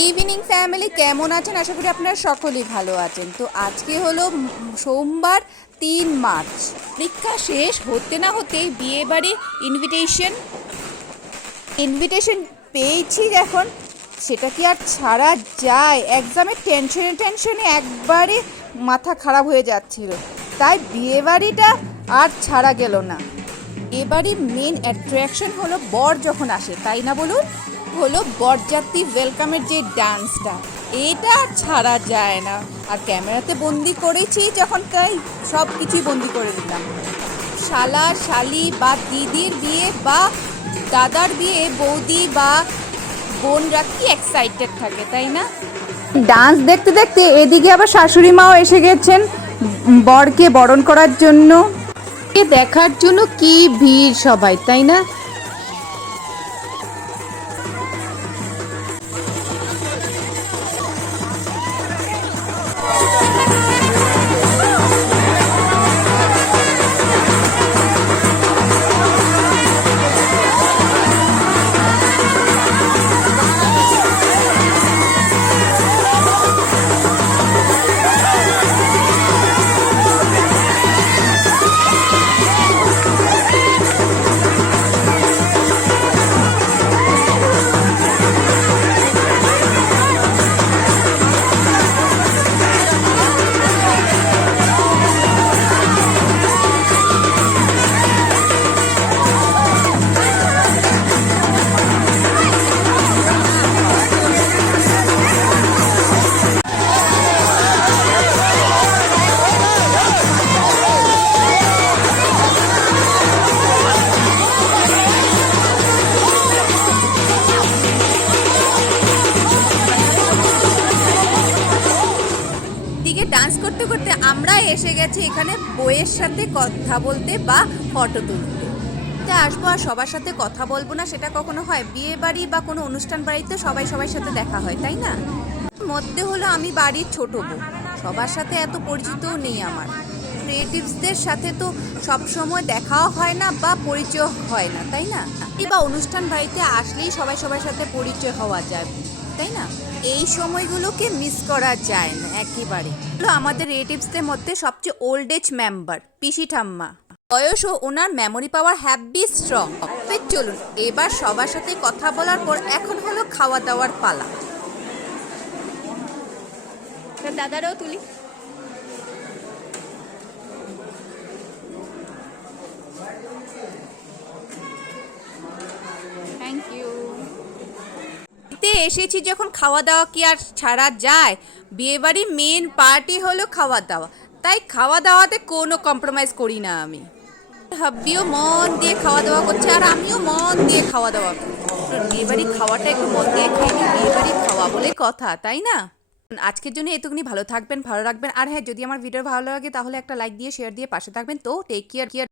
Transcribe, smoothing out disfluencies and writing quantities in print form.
Evening family কেমন আছেন? আশা করি আপনারা সকলেই ভালো আছেন। তো আজকে হলো সোমবার 3 মার্চ। পরীক্ষা শেষ হতে না হতেই বিয়েবাড়ি ইনভিটেশন ইনভিটেশন পেয়েছি এখন, সেটা কি আর ছাড়া যায়? এক্সামের টেনশনে একবারে মাথা খারাপ হয়ে যাচ্ছিল, তাই বিয়েবাড়িটা আর ছাড়া গেল না। এবারে মেন অ্যাট্রাকশন হলো বর যখন আসে, তাই না বলুন? হলো বরযাত্রী ওয়েলকামের যে ডান্সটা, এটা আর ছাড়া যায় না। আর ক্যামেরাতে বন্দি করেছি যখন, তাই সব কিছুই বন্দি করে দিলাম। শালা শালি বা দিদির বিয়ে বা দাদার বিয়ে বৌদি বা বোনরা কি এক্সাইটেড থাকে, তাই না? ডান্স দেখতে দেখতে এদিকে আবার শাশুড়ি মাও এসে গেছেন বরকে বরণ করার জন্য। দেখার জন্য কি ভিড় সবাই, তাই না? দিকে ডান্স করতে করতে আমরা এসে গেছি এখানে বইয়ের সাথে কথা বলতে বা ফটো তুলতে। আসবো আর সবার সাথে কথা বলবো না, সেটা কখনো হয়? বিয়ে বাড়ি বা কোনো অনুষ্ঠান বাড়িতে সবাই সবার সাথে দেখা হয়, তাই না? মধ্যে হলো আমি বাড়ির ছোট বউ, সবার সাথে এত পরিচিতও নেই আমার। রিলেটিভসদের সাথে তো সব সময় দেখাও হয় না বা পরিচয় হয় না, তাই না? বা অনুষ্ঠান বাড়িতে আসলেই সবাই সবার সাথে পরিচয় হওয়া যায়, তাই না? এই সময়গুলোকে মিস করা যায় না একেবারে। আমাদের রিলেটিভসদের মধ্যে সবচেয়ে ওল্ড এজ মেম্বার পিসি ঠাম্মা, বয়স ও ওনার মেমোরি পাওয়ার হ্যাভি স্ট্রং। চলুন এবার সবার সাথে কথা বলার পর এখন হলো খাওয়া দাওয়ার পালা। দাদারাও তুলি। Thank you. এসেছি যখন, খাওয়া দাওয়া কি আর ছাড়া যায়? বিয়েবাড়ির মেন পার্টি হলো খাওয়া দাওয়া, তাই খাওয়া দাওয়াতে কোনো কম্প্রোমাইজ করি না আমি। হাব্বিও মন দিয়ে খাওয়া দাওয়া করছে আর আমিও মন দিয়ে খাওয়া দাওয়া করি। বিয়েবাড়ির খাওয়াটা একটু মন দিয়ে খেয়ে নিই, বিয়েবাড়ির খাওয়া বলে কথা, তাই না? আজকের জন্য এতটুকুনি। ভালো থাকবেন, ভালো রাখবেন। আর হ্যাঁ, যদি আমার ভিডিও ভালো লাগে তাহলে একটা লাইক দিয়ে শেয়ার দিয়ে পাশে থাকবেন। তো টেক কেয়ার।